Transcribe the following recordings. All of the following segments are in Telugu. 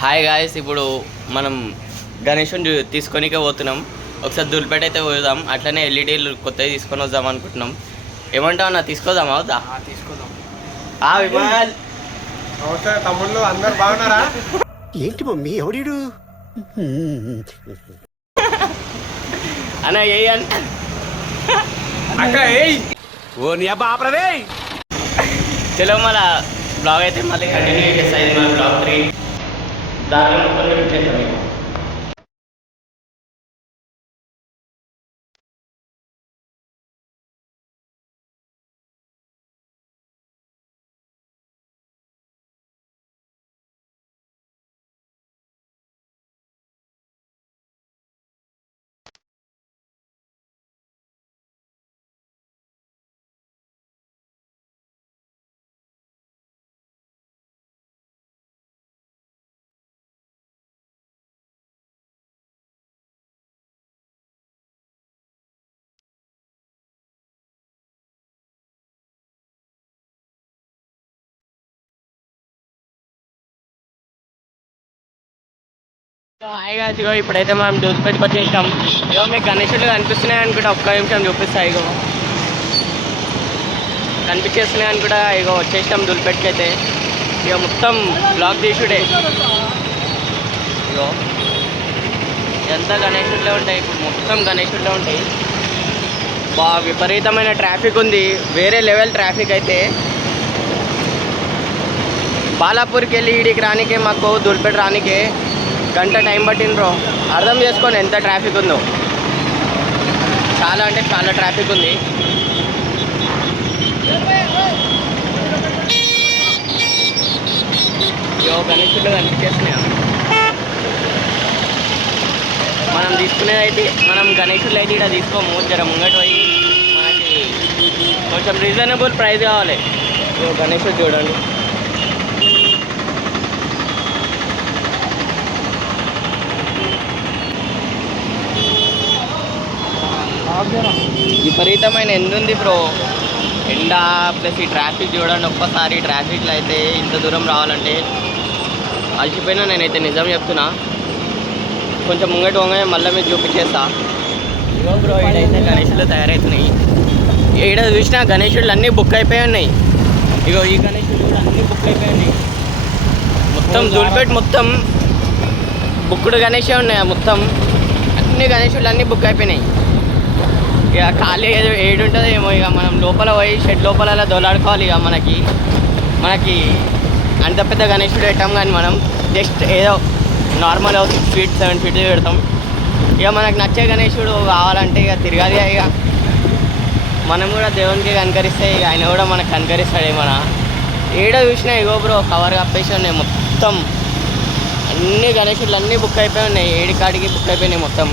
హాయ్ గాయస్, ఇప్పుడు మనం గణేషుని తీసుకొనికే పోతున్నాం. ఒకసారి దులిపేట అయితే పోదాం. అట్లనే ఎల్ఈడీలు కొత్తవి తీసుకొని వద్దాం అనుకుంటున్నాం. ఏమంటావు అన్న, తీసుకొద్దాం? అవుదా? తీసుకుందాం. విమాల్ తమ్ముళ్ళు అందరు బాగున్నారా? ఏంటి మమ్మీ ఎవడీడు అన్న ఏ అక్క ఓ నీ అబ్బా ఆపరదే. చలో మన బ్లాగ్ అయితే మళ్ళీ కంటిన్యూ చేస్తాయి. మన బ్లాగ్ 3 దానిలో మొత్తం చేస్తాం. ఇగో ఇప్పుడైతే మనం దూసిపెట్టుకు వచ్చేసాం. ఇగో మీకు గణేశులు కనిపిస్తున్నాయి అనుకుంటా, ఒక్క నిమిషం చూపిస్తా. ఇగో కనిపించేస్తున్నాయి అనుకుంటా. ఇగో వచ్చేసాం దూసిపెట్టుకైతే. ఇక మొత్తం బ్లాక్ తీసుడే. ఇగో ఎంత గణేశులే ఉంటాయి, ఇప్పుడు మొత్తం గణేశులే ఉంటాయి. బాగా విపరీతమైన ట్రాఫిక్ ఉంది, వేరే లెవెల్ ట్రాఫిక్. అయితే బాలాపూర్కి వెళ్ళి ఈడికి రానికే, మాకు దూల్పేట రానికే గంట టైం పట్టింది బ్రో. అర్థం చేసుకోండి ఎంత ట్రాఫిక్ ఉందో. చాలా అంటే చాలా ట్రాఫిక్ ఉంది. గణేశుడు కనిపించేస్తున్నాయా? మనం తీసుకునేది అయితే, మనం గణేశులు అయితే ఇక్కడ తీసుకోము. జర ముంగట పోయి మనకి కొంచెం రీజనబుల్ ప్రైస్ కావాలి. గణేశుడు చూడండి. విపరీతమైన ఎండ ఉంది బ్రో. ఎండ ప్లస్ ఈ ట్రాఫిక్ చూడండి. ఒక్కసారి ట్రాఫిక్లో అయితే ఇంత దూరం రావాలంటే అలసిపోయినా. నేనైతే నిజం చెప్తున్నా. కొంచెం ముంగట పోగానే మళ్ళీ మీకు చూపించేస్తా. ఇగో బ్రో, ఇడైతే గణేశులు తయారవుతున్నాయి. ఈడ చూసినా గణేశులు అన్నీ బుక్ అయిపోయి ఉన్నాయి. ఇగో ఈ గణేశులు కూడా అన్నీ బుక్ అయిపోయి ఉన్నాయి. మొత్తం దూల్పేట మొత్తం బుక్కుడు గణేషే ఉన్నాయి. మొత్తం అన్ని గణేశులు అన్నీ బుక్ అయిపోయినాయి. ఇక ఖాళీ ఏడు ఉంటుందో ఏమో. ఇక మనం లోపల పోయి షెడ్ లోపల దొలాడుకోవాలి. ఇక మనకి అంత పెద్ద గణేశుడు పెట్టాం, కానీ మనం జస్ట్ ఏదో నార్మల్ 6 feet 7 feet పెడతాం. ఇక మనకు నచ్చే గణేశుడు కావాలంటే ఇక తిరగాలి. ఇక మనం కూడా దేవునికి కనకరిస్తే ఇక ఆయన కూడా మనకు కనకరిస్తాడు. ఏమన్నా ఏడో చూసినా ఇగో బ్రో కవర్ కప్పేసి ఉన్నాయి. మొత్తం అన్ని గణేశులు అన్నీ బుక్ అయిపోయి ఉన్నాయి. ఏడి కాడికి బుక్ అయిపోయినాయి మొత్తం.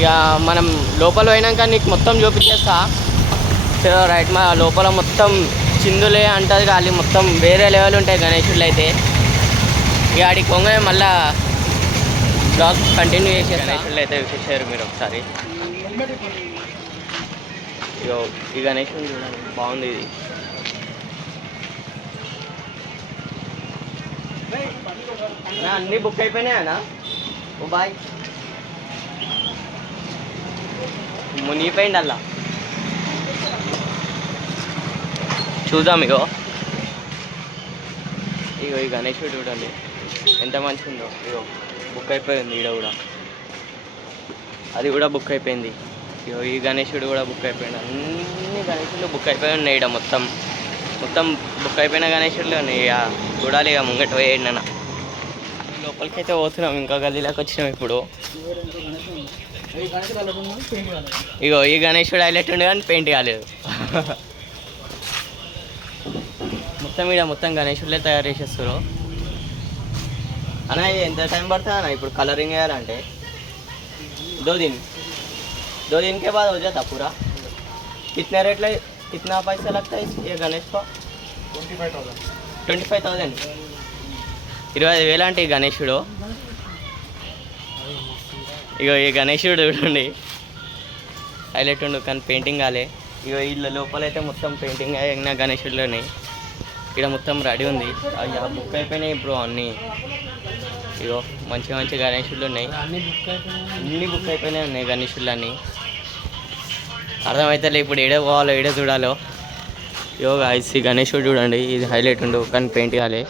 ఇక మనం లోపల పోయినాక నీకు మొత్తం చూపించేస్తా. సో రైట్, మా లోపల మొత్తం చిందులే అంటుంది ఖాళీ. మొత్తం వేరే లెవెల్ ఉంటాయి గణేశులు అయితే. ఇక ఆడికి పొంగనే మళ్ళీ బ్లాగ్ కంటిన్యూ చేసే గణేశులు అయితే చూసేసారు మీరు ఒకసారి. ఇక ఈ గణేశులు చూడండి, బాగుంది. ఇది అన్నీ బుక్ అయిపోయినాయనా? ఓ బాయ్ మునిగిపోయింది అలా. చూద్దాం. ఇగో ఈ గణేశుడు చూడండి ఎంత మంచిగా ఉందో. ఇగో బుక్ అయిపోయింది. ఈడ కూడా అది కూడా బుక్ అయిపోయింది. ఇగో ఈ గణేశుడు కూడా బుక్ అయిపోయింది. అన్ని గణేశులు బుక్ అయిపోయి ఉన్నాయి. ఈడ మొత్తం బుక్ అయిపోయిన గణేశుడులు ఉన్నాయి. ఇక చూడాలి. ఇక ముంగట పోయేయండి. లోపలికి అయితే పోతున్నాం. ఇంకా గల్లీలోకి వచ్చినాం ఇప్పుడు. ఇగో ఈ గణేశుడు హైలైట్ ఉండే కానీ పెయింట్ కాలేదు. మొత్తం ఈడ మొత్తం గణేశుడులే తయారు చేసేస్తారు అన్న. ఎంత టైం పడుతుంది అన్న ఇప్పుడు కలరింగ్ వేయాలంటే? 2 दिन के बाद हो जाता पूरा? कितना रेट कितना पैसा लगता है ये गणेश को? 25,000 25,000 అంటే ఈ గణేశుడు. ఇగో ఈ గణేశుడు చూడండి హైలైట్ ఉండు, కానీ పెయింటింగ్ కాలే. ఇగో వీళ్ళ లోపలైతే మొత్తం పెయింటింగ్ అయిన గణేశుడులోని ఇక్కడ మొత్తం రెడీ ఉంది. అయ్యా బుక్ అయిపోయినాయి బ్రో అన్నీ. ఇగో మంచి మంచి గణేషులు ఉన్నాయి, అన్నీ బుక్ అయిపోయినాయి ఉన్నాయి గణేషులు అన్నీ. అర్థమవుతలే ఇప్పుడు ఏడే పోవాలో ఏడే చూడాలో. ఇగో గాయ్స్ ఈ గణేషుడు చూడండి, ఇది హైలైట్ ఉండు కానీ పెయింట్ కాలే.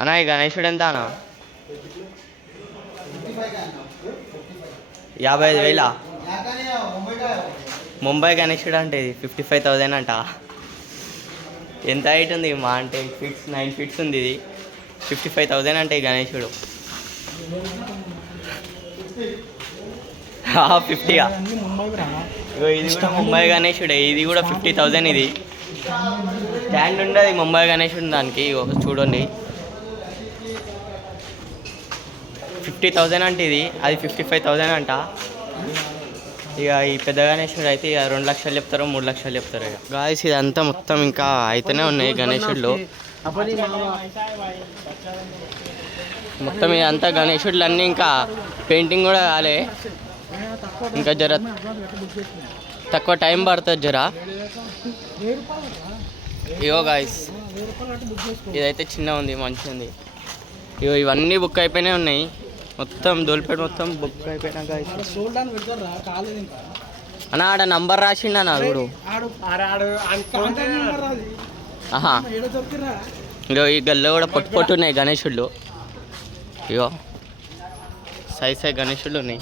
అన్నా ఈ గణేషుడు ఎంత అన్న? 55,000. ముంబై గణేషుడు అంటే ఇది 55,000 అంట. ఎంత హైట్ ఉంది మా అంటే 8 feet 9 feet ఉంది. ఇది 55,000 అంటే ఈ గణేషుడు. 50. ఇది కూడా ముంబై గణేషుడే, ఇది కూడా 50,000. ఇది స్టాండ్ ఉండదు ముంబై గణేషుడు దానికి. చూడండి 50,000 అంటే ఇది, అది 55,000 అంట. ఇక ఈ పెద్ద గణేషుడు అయితే ఇక 2 లక్షలు చెప్తారు, 3 లక్షలు చెప్తారు. ఇక గాయస్ ఇదంతా మొత్తం ఇంకా అయితేనే ఉన్నాయి గణేషుళ్ళు. మొత్తం ఇదంతా గణేషుళ్ళు అన్నీ ఇంకా పెయింటింగ్ కూడా కాలే, ఇంకా జర తక్కువ టైం పడుతుంది జర. ఇగో గాయస్ ఇదైతే చిన్న ఉంది, మంచిగా ఉంది. ఇగో ఇవన్నీ బుక్ అయిపోయినాయి ఉన్నాయి, మొత్తం దోల్పేట మొత్తం బుక్ అయిపోయినా గాయస్. అన్న ఆడ నంబర్ రాసిండు అన్న చూడు. ఆహా ఇగో ఈ గల్లో కూడా పొట్టు పొట్టు ఉన్నాయి గణేషుళ్ళు. ఇగో సైజ్ గణేషుళ్ళు ఉన్నాయి.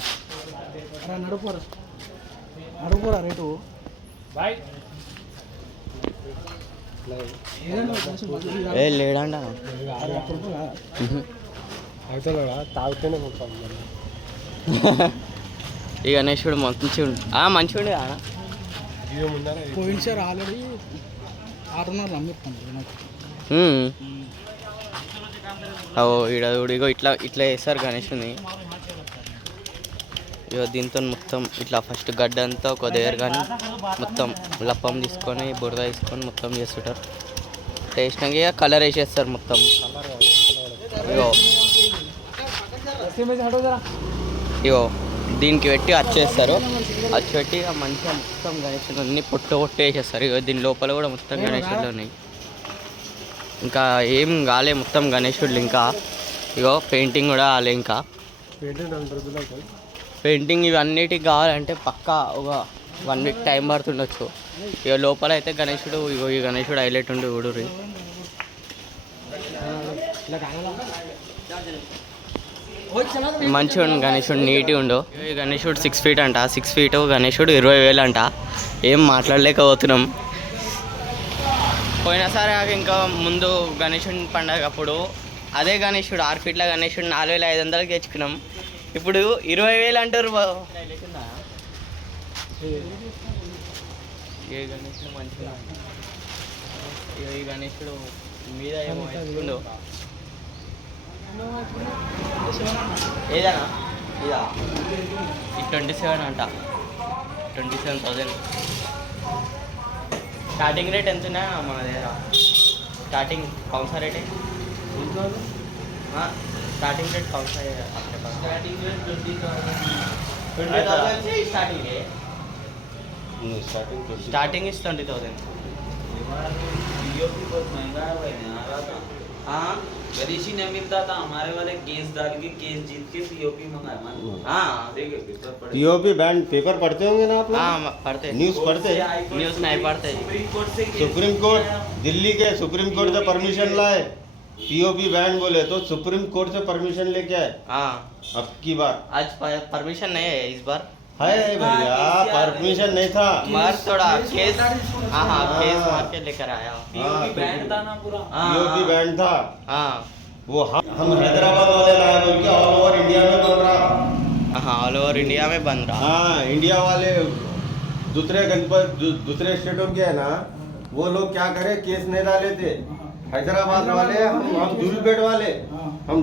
ఏ లేడంట తాగుతూనే ఈ గణేషుడు మంచిగా ఉండే ఆడ పోయినసారి ఆల్రెడీ 6,500 అమ్మిస్తాను. ఇగో ఇట్లా ఇట్లా వేస్తారు గణేషుని. ఇగో దీంతో మొత్తం ఇట్లా ఫస్ట్ గడ్డ అంతా ఒక దగ్గర కానీ మొత్తం లప్పం తీసుకొని బురద తీసుకొని మొత్తం చేస్తుంటారు. వేసినాక ఇక కలర్ వేసేస్తారు మొత్తం. ఇగో ఇగో దీనికి పెట్టి అచ్చేస్తారు, అచ్చి పెట్టి మంచిగా మొత్తం గణేషులు అన్నీ పొట్టు వేసేస్తారు. ఇగో దీని లోపల కూడా మొత్తం గణేషులు ఉన్నాయి. ఇంకా ఏం కాలే మొత్తం గణేషుడు. ఇంకా ఇగో పెయింటింగ్ కూడా కాలే. ఇంకా పెయింటింగ్ ఇవన్నిటికి కావాలంటే పక్కా ఒక 1 week టైం పడుతుండొచ్చు. ఇక లోపల అయితే గణేషుడు, ఇగో ఈ గణేషుడు హైలైట్ ఉండి ఊడూరి. మంచిగా ఉండు గణేషుడు, నీట్గా ఉండు. ఈ గణేషుడు 6 feet అంట, 6 feet గణేషుడు 20,000 అంట. ఏం మాట్లాడలేకపోతున్నాం. పోయినసారి ఇంకా ముందు గణేశుని పండగ అప్పుడు అదే గణేశుడు 6 ఫీట్ల గణేశుడు 4500 తెచ్చుకున్నాం. ఇప్పుడు 20,000 అంటారు. ఏ గణేశుడు మంచిగా ఈ గణేశుడు మీద ఏమో వేసుకుండు. ఏదన్నా ఇదా ఈ 27 అంట, 27,000. స్టార్టింగ్ రేట్ ఎంత ఉన్నాయా మన దగ్గర? స్టార్టింగ్ కౌన్సా రేట్ స్టార్టింగ్ రేట్ కౌన్సా స్టార్టింగ్ రేట్ 20,000 स्टार्टिंग इज 20,000. बहुत महंगा है भाई हाँ गरीशी नहीं मिलता था हमारे वाले केस डाल के केस जीत के सीओपी मंगाया हाँ पीओपी बैंड पेपर पढ़ते होंगे ना आप लोग? हाँ पढ़ते न्यूज़ पढ़ते? न्यूज़ नहीं पढ़ते. सुप्रीम कोर्ट दिल्ली के सुप्रीम कोर्ट से परमिशन लाए, पीओपी बैंड बोले तो सुप्रीम कोर्ट से परमिशन लेके आए. हाँ अब की बार आज परमिशन नहीं है इस बार. है भैया, परमिशन नहीं था मगर थोड़ा केस हाँ केस मार के लेकर आया. बैंड था ना पूरा पीओपी बैंड था. हाँ वो हम हैदराबाद वाले लाए बोल के ऑल ओवर इंडिया में बन रहा. हाँ ऑल ओवर इंडिया में बन रहा. हाँ इंडिया वाले दूसरे दूसरे स्टेटों के है ना, वो लोग क्या करे, केस नहीं डाले थे. हैदराबाद वाले हम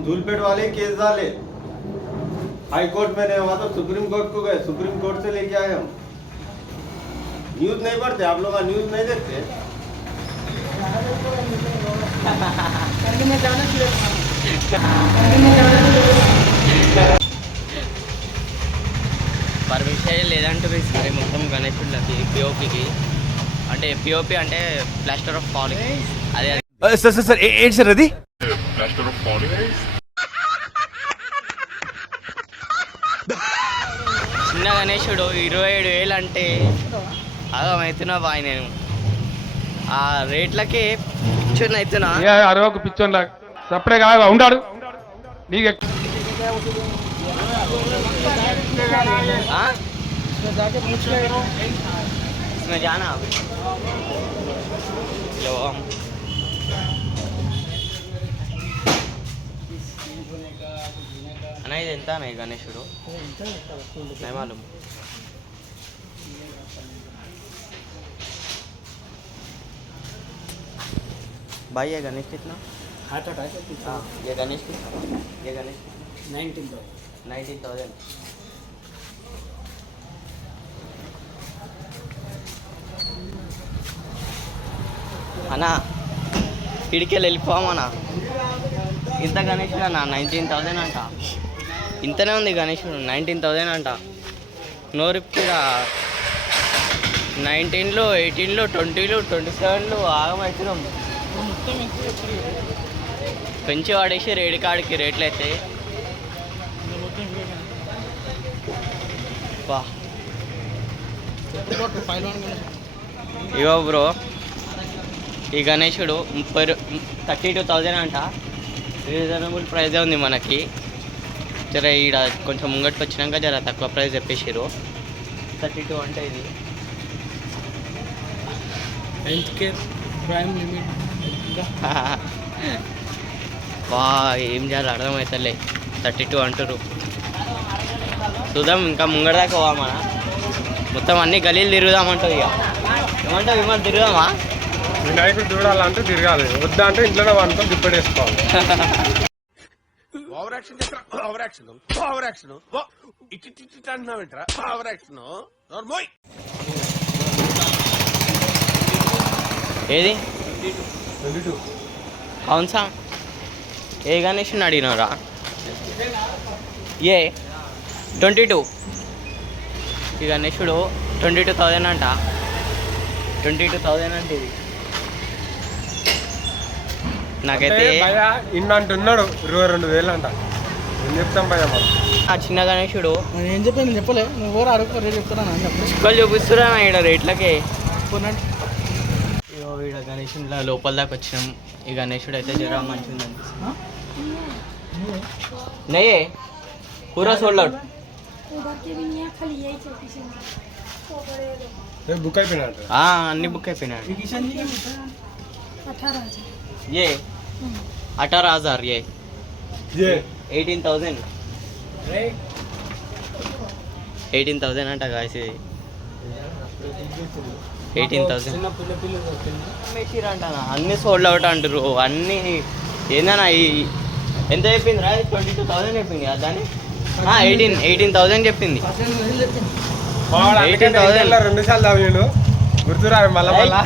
धूलपेट वाले केस डाले. हाई कोर्ट में नहीं हुआ तो सुप्रीम कोर्ट को गए, सुप्रीम कोर्ट से लेके आए हम. न्यूज़ नहीं पढ़ते आप लोग? न्यूज़ नहीं देखते? పర్మిషన్ లేదంటే ఈసారి మొత్తం గణేశుడికి పిఓపికి అంటే పిఓపి అంటే ప్లాస్టర్ ఆఫ్ పారిస్. అదే సార్ ఏంటి సార్ అది? చిన్న గణేశుడు 27,000 అంటే అగమవుతున్నా బాయ్. నేను ఆ రేట్లకి పిచ్చోని అవుతున్నా. అరే ఒక పిచ్చోన్ లాగా సపరే కాగా ఉండాడు నీకు इसमें जाना लो हम అన్న ఇది ఎంత అన్న గణేశుడు? नहीं मालूम. भाई ये गणेश कितना? हाँ ये गणेश कितना? ये गणेश 19,000. అన్నా ఇడికెళ్ళి వెళ్ళిపోమన్నా. ఇంత గణేశుడు అన్న 19,000 అంట. ఇంతనే ఉంది గణేశుడు 19,000 అంట. నోరిప్పిరా 19లో 18లో 20లో 27లో ఆగమవుతున్నాం. పెంచి వాడేసి రేడి కాడికి రేట్లు అయితే బా. ఇగో బ్రో ఈ గణేశుడు 32,000 అంట. రీజనబుల్ ప్రైజే ఉంది మనకి. జర ఈడ కొంచెం ముంగట్కి వచ్చినాక జర తక్కువ ప్రైస్ చెప్పేసారు. 32 అంటే ఇది హెల్త్ కేర్ ప్రైమ్ లిమిట్. వా ఏం చేయాలి అర్థమవుతలే. 32 అంటారు. చూద్దాం ఇంకా ముంగడ దాకా పోవామా. మొత్తం అన్ని గలీలు తిరుగుదామంటావు. ఇక ఏమంటావు విమానం తిరుగుదామా? వినాయకుడు చూడాలంటే తిరగాలి, వద్దా అంటే ఇంట్లోనే వండుకొని దిప్పడేసుకోవాలి. ఏది 22 కౌన్సా ఏ గణేష్ని అడిగినవరా? ఏ 22 ఈ గణేశుడు 22,000 అంట. 22,000 అంటే ఇది నాకైతే ఇన్నంటున్నాడు 22,000 అంట. ఏం చెప్తాం భయ మనం. ఆ చిన్న గణేశుడు నేను ఏం చెప్పాను, నేను చెప్పలే. నువ్వు ఎవరు అడుగు రేట్ చెప్తాను అని చెప్పలేదు. చుక్కలు చూపిస్తున్నా ఈడ రేట్లకే. కొనండి. ఇగో ఈడ గణేశుడిలో లోపల దాకా వచ్చినాం. ఈ గణేశుడు అయితే జర మంచిగా అనిపిస్తుంది. నయ్యే పూరా సోల్డ్ అవుట్. బుక్ అయిపోయినా అన్ని బుక్ అయిపోయినాయి. ये 18,000 ये 18,000 అంట గాయస్ ఇది 18,000 అంటానా అన్ని సోల్డ్ అవుట్ అంటారు అన్నీ ఏందన్నా ఈ ఎంత చెప్పింది రా 22,000 చెప్పింది కదా దాన్ని 18,000 చెప్పింది 18,000 2 సార్లు తాగిండు గుర్తురా మళ్ళా మళ్ళా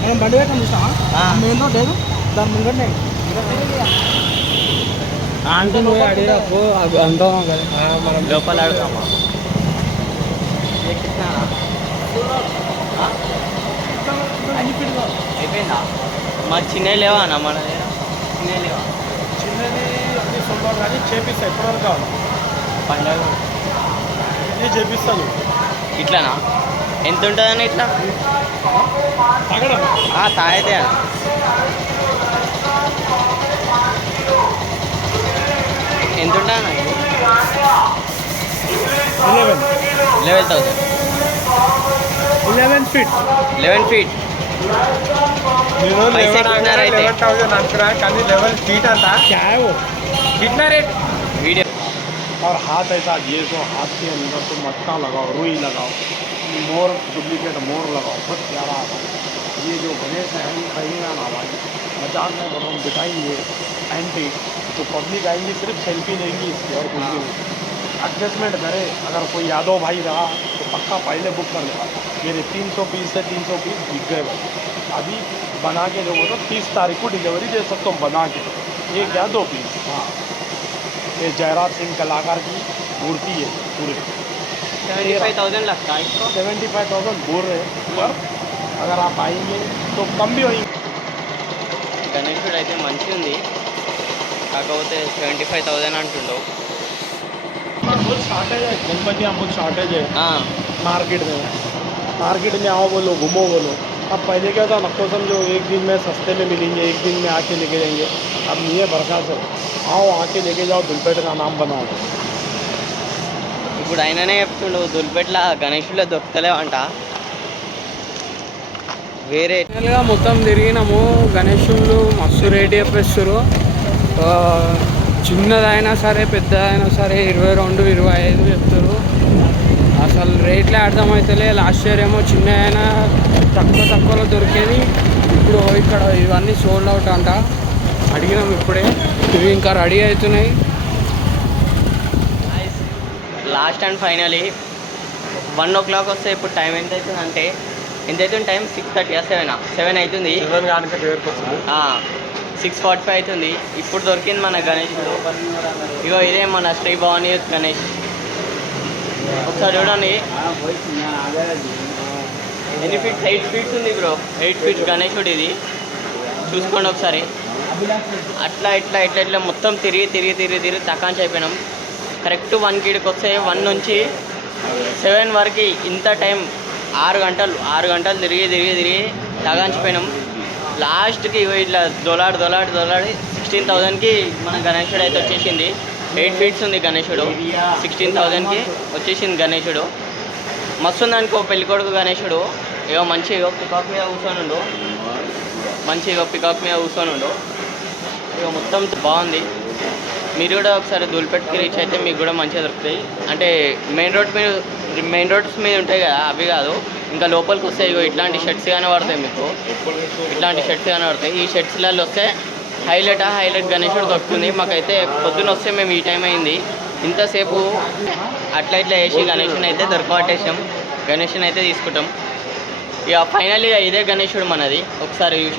మనం బండి పెట్టాం చూసామా మెయిన్ రోడ్ లేదు దాని ముంగడే ఆంటీ పోయి అడిగినప్పుడు అది అంటాం కదా మనం లోపల అడుగుతామా అయిపోయిందా మరి చిన్నవి లేవా అన్న మన దగ్గర చిన్నవి లేవా చిన్నది అన్ని సొంతం కానీ చేపిస్తా ఎప్పటివరకు కావాలి పండుగ ఇది చేపిస్తాను ఇట్లానా ఎంత ఉంటుందని ఇట్లా తగ్గడం తాగితే ఎంత ఉంటుంది 11,000 11 ఫీట్ 11 feet నేను पैसे कितना रहते? 11,000 అంటున్నా కానీ 11 feet అంట क्या है वो कितना रेट వీడియో और हाथ ऐसा ये तो हाथ के अंदर तो मटका लगाओ रुई लगाओ मोर डुप्लीकेट मोर लगाओ बहुत प्यारा आता है ये जो गणेश है हम कहेंगे ना भाई मजाक में बोलो हम बिठाएंगे एंटी तो पब्लिक आएंगी सिर्फ सेल्फी लेंगी इसकी और कुछ भी नहीं एडजस्टमेंट करे अगर कोई यादव भाई रहा तो पक्का पहले बुक कर लेगा मेरे 300 पीस से 300 पीस बिक गए भाई अभी बना के जो बोलो 30 तारीख को डिलीवरी दे सकता हूँ बना के एक या 2 पीस हाँ ये जयराज सिंह कलाकार की मूर्ति है पूरे 75,000 लगता है इसको 75,000 बोल रहे हैं पर अगर आप आएंगे तो कम भी होंगे గణేశుడు అయితే మంచిగా ఉంది కాకపోతే 75,000 అంటుండవు बहुत शॉर्टेज है गणपति यहाँ बहुत शॉर्टेज है मार्केट में आओ बोलो घूमो बोलो अब पहले क्या था नक्को समझो एक दिन में सस्ते में मिलेंगे एक दिन में आके लेके जाएंगे अब नहीं है बरसा से आओ आके लेके जाओ दुलपेट का नाम बनाओ ఇప్పుడు ఆయననే చెప్తుండు దుల్పేట్ల గణేశుల్లో దొరుకుతలేవంట వేరే ఫైనల్గా మొత్తం తిరిగినాము గణేశులు మస్తు రేట్ చెప్పేస్తారు చిన్నదైనా సరే పెద్దదైనా సరే 22 25 చెప్తారు అసలు రేట్లే అర్థమవుతలే లాస్ట్ ఇయర్ ఏమో చిన్న అయినా తక్కువలో దొరికేది ఇప్పుడు ఇక్కడ ఇవన్నీ సోల్డ్ అవుట్ అంట అడిగినాం ఇప్పుడే ఇవి ఇంకా రెడీ అవుతున్నాయి లాస్ట్ అండ్ ఫైనలీ 1 o'clock వస్తే ఇప్పుడు టైం ఎంత అవుతుంది అంటే ఎంత అవుతుంది టైం 6:30 7 అవుతుంది 7 కానిక దగ్గరికి వస్తుంది 6:45 అవుతుంది ఇప్పుడు దొరికింది మన గణేశుడు ఇగో ఇదే మన శ్రీ భవానీ గణేష్ ఒకసారి చూడండి ఎన్ని ఫీట్స్ 8 feet ఉంది బ్రో 8 feet గణేశుడు ఇది చూసుకోండి ఒకసారి అట్లా ఇట్లా ఇట్లా ఇట్లా మొత్తం తిరిగి తకాంచి అయిపోయినాం కరెక్ట్ 1 కిడికి వస్తే 1 నుంచి 7 వరకు ఇంత టైం 6 గంటలు తిరిగి తగాంచిపోయినాం లాస్ట్కి ఇట్లా దొలాడి 16,000కి మన గణేశుడు అయితే వచ్చేసింది 8 feet ఉంది గణేశుడు 16,000కి వచ్చేసింది గణేశుడు మస్తు ఉంది అనుకో పెళ్ళికొడుకు గణేశుడు ఏవో మంచిగా పికాక్ మీద కూర్చొని ఉండు ఇక మొత్తం బాగుంది మీరు కూడా ఒకసారి దూల్పేట్కి రీచ్ అయితే మీకు కూడా మంచిగా దొరుకుతాయి అంటే మెయిన్ రోడ్స్ మీద ఉంటాయి కదా అవి కాదు ఇంకా లోపలికి వస్తే ఇగో ఇట్లాంటి షర్ట్స్ కానీ పడతాయి మీకు ఈ షర్ట్స్లలో వస్తే హైలైట్ గణేశుడు దొరుకుతుంది మాకైతే పొద్దున వస్తే మేము ఈ టైం అయింది ఇంతసేపు అట్లా ఇట్లా వేసి గణేశుని అయితే దొరకబట్టేసాం గణేశుని అయితే తీసుకుంటాం ఇక ఫైనల్గా ఇదే గణేశుడు మనది ఒకసారి